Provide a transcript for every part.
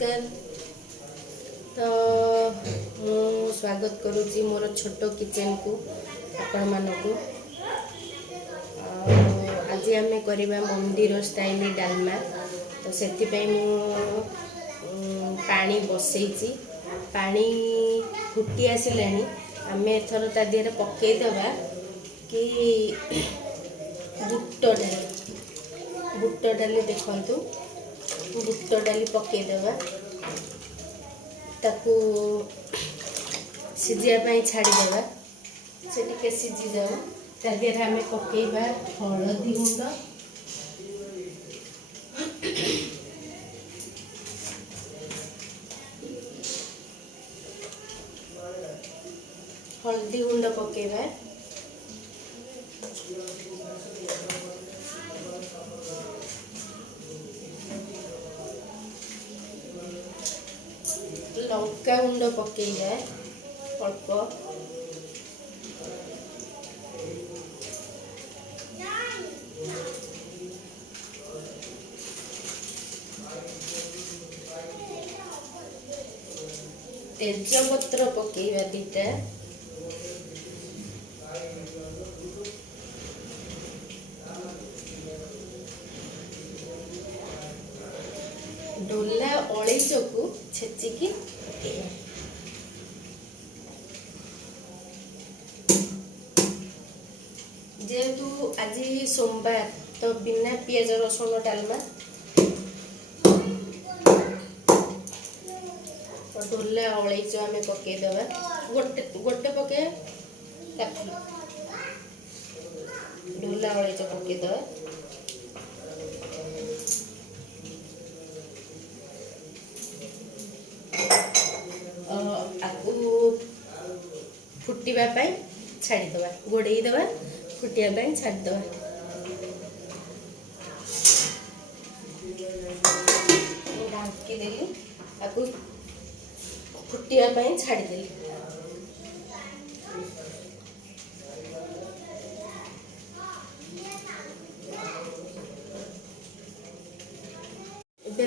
नमस्कार। तो मु स्वागत करुच्ची मोर छोट किचन को आपण मानकु। आज आम करवा मंदिर स्टाइल डालमा। तो से पानी बसई पानी फुटी आसला आम एथर ता देहरे पकईदबा कि बुट डाली देखु बुट डाली पकईदबा ताकू सिझापी छाड़ीदबा से टिके सिझी जाऊ ता देहरे आम पकईबा हलदी गुंड पकईबा लंका गुंड पकईबा अल्प तेजपत्र पकईबा दीटा डोला अलैच को छेचिकी जेहेतु आज सोमवार तो बिना पियाज रसुण डालमा तो डोला अलैच आम पकईदबा गोटे गोटे पके डोला अलैच पकईदबा फुटिबा छाड़ीदबा गोड़ेदबा फुटिया छाड़ीदबा ढांकीदेली आपको फुटिया छाड़ीदेली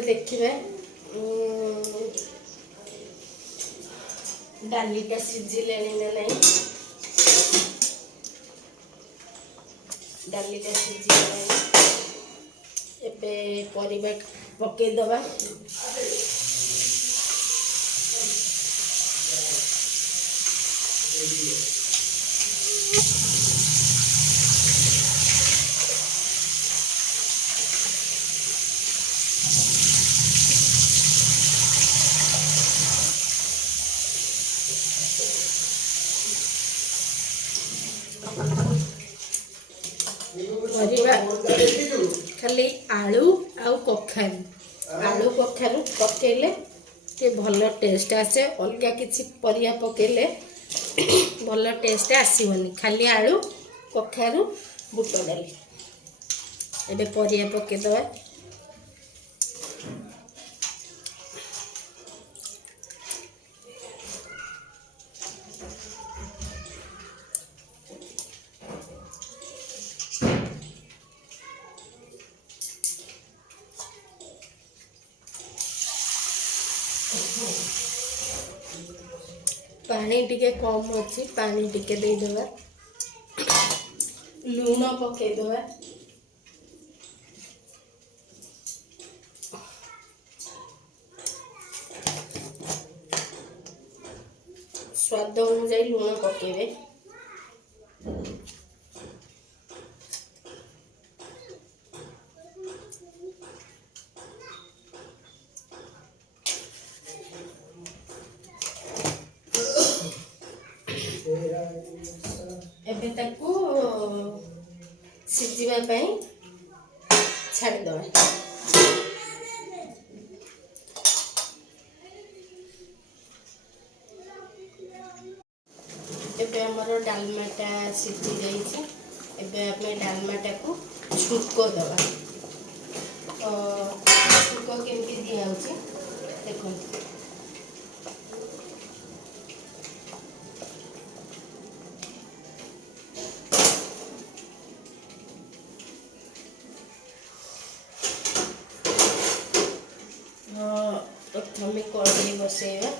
देखिए डालीटा सिझिले ना नहीं डालीटा सिझिले एबे परिबा पकईदबा खाली आलू आउ कखारू पकेले ते भल टेस्ट आसे अलग किसी परिया पकेले भल टेस्ट आसबनी खाली आलू कखारू बुट डाली एबे परिया पकेदबा पानी टिके कम अच्छी पानी टिके देदबा लूण पकईदबा स्वाद अनुसार लूण पकेबे एबे ताकू सिझिबा छाड़ीदबा एबे हमर डालमाटा सिझी जाइए एबे आमे डालमाटा को छुक दबा तो छुक केमती दिया देखो प्रथमे कढ़ाई बसैबा।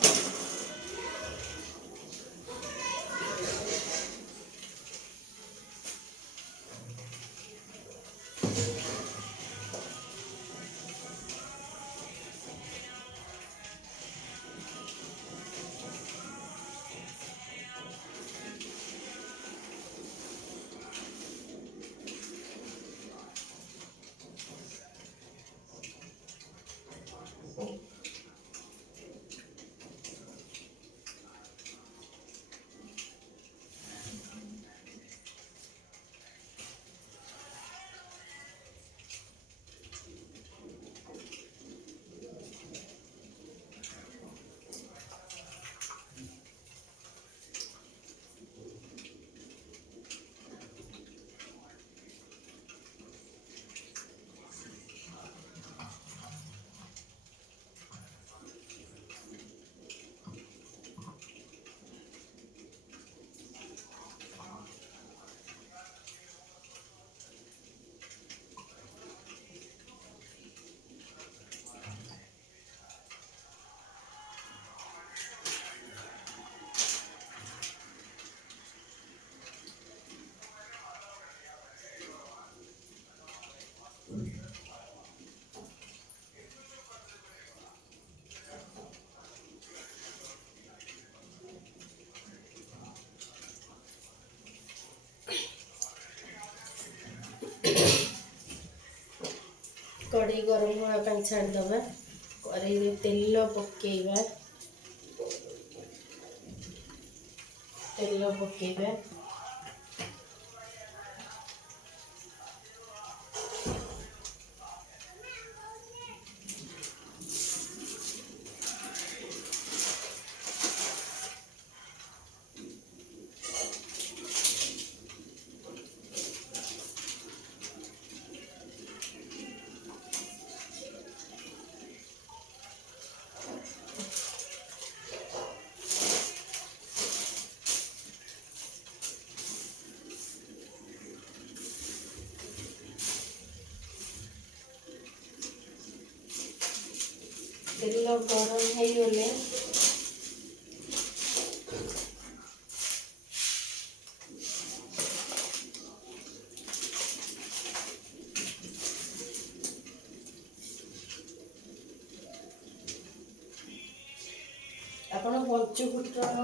कढ़ाई गरम होगा छाड़ीदबा। कढ़ाई तेल पकेबा। तेल पकेबा। तेल गरम हो गले आपण पंचफुटन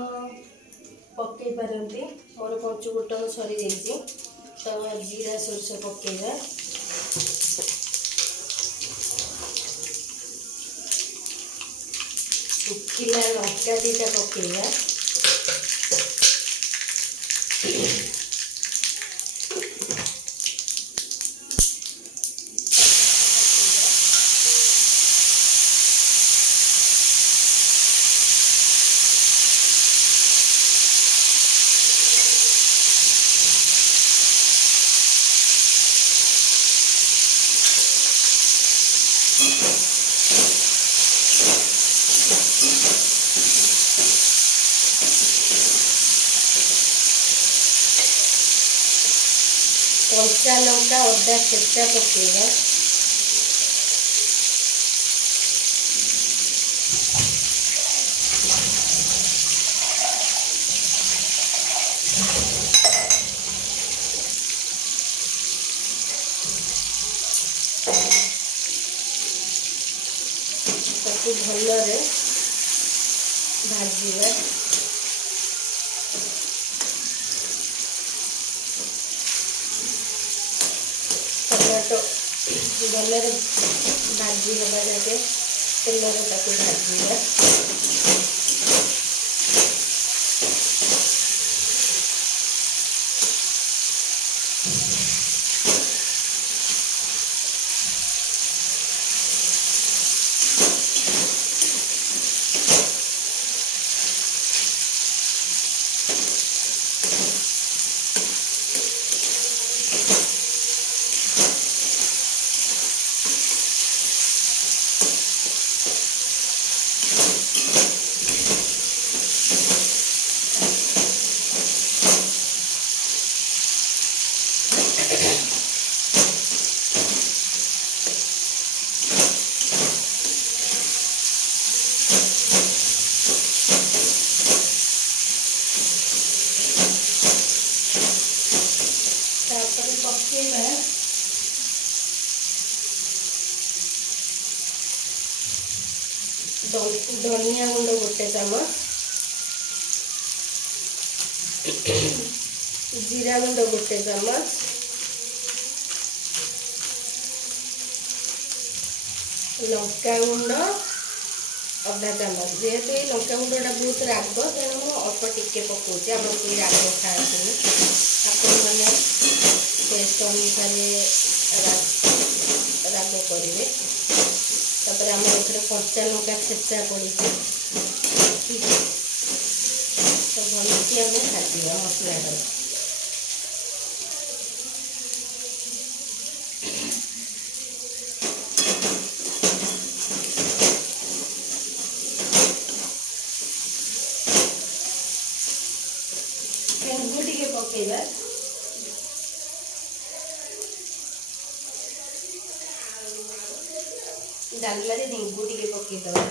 पकई पारती। मोर पंचफुटन सरी जाइए तो जीरा सोरष पकेबा। सुखिला लंका दीटा पकेबा। कंचा लंका अदा छेचा पकेबा। ताकू भलरे भाजिबा। टमाटो भलरे भाजी हवा जाके तेल भाजिबा। धनिया गुंड 1 चामच, जीरा गुंड 1 चामच, लंका गुंड अधा चामच। जेहेतु ये लंका गुंडा बहुत राग तेणु अल्प टिके पकाऊँचे आम कोई राग खाते आपण मैंने टेस्ट अनुसार राग करेंगे। तापर आम कंचा लंका छेचा पड़ी तो भल कि आम खाद्य मसला हेंगु टिके पकेइबा। डालमा रे हेंगु टिके पकेइदबा।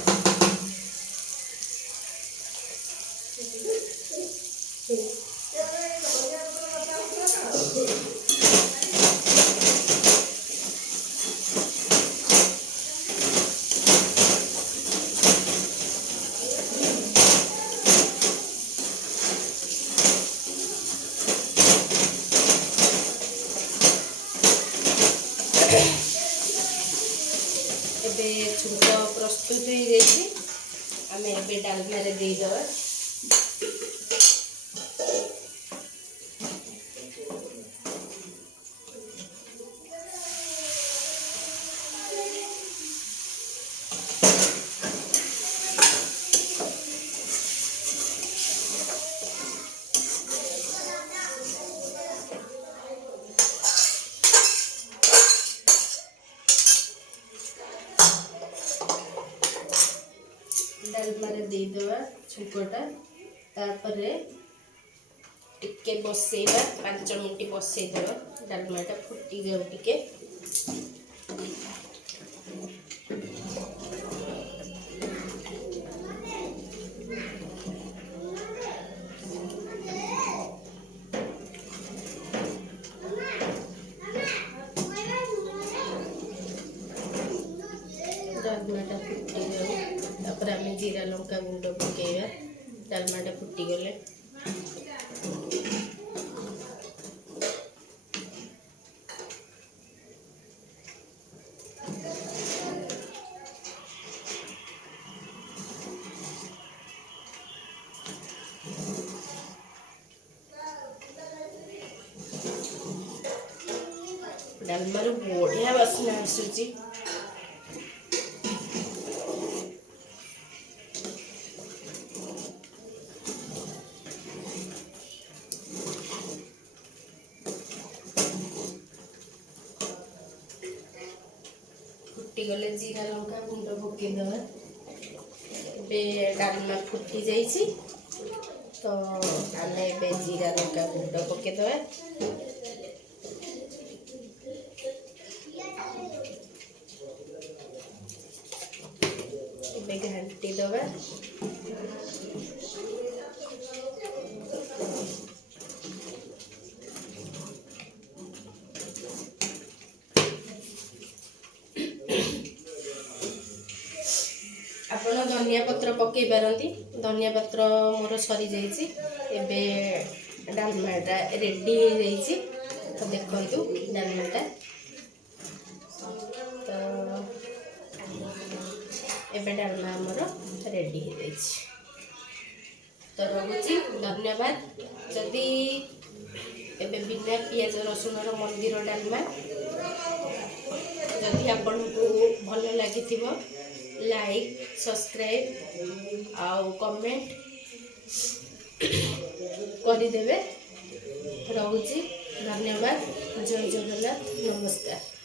एबे छुंक प्रस्तुत हो गई आम ए डालमा रे देदेबा। डालमा रे देदेबा छुंकटा तापर टिके बसेबा 5 मिनट बसेदेबा। डालमाटा फुटी जाऊ टिके। डालमाटा फुटी जाऊ तापर आम जीरा लंका गुंड पकेइबा। डालमाटा फुटी गले डालमार बढ़िया बास्ना आसूची। फुटीगले जीरा लंका गुंड पकेदेबा। डालमा फुटी जाइए तो आम ए जीरा लंका गुंड पकेदेबा। घाटी दबा। आपण धनिया पत्र पकई पारती। धनिया पत्र मोर सरी जाइए एबे डालमाटा रेडी हो जाइए। तो देखो डालमाटा तो एबे डालमा आमर रेडी हो जाइए। तो रखुची धन्यवाद। जदि एबे बिना पियाज रसुन मंदिर डालमा जदि आपन को भल लगी लाइक सब्सक्राइब आउ कमेंट करदेवे। रखुची धन्यवाद। जय जगन्नाथ। नमस्कार।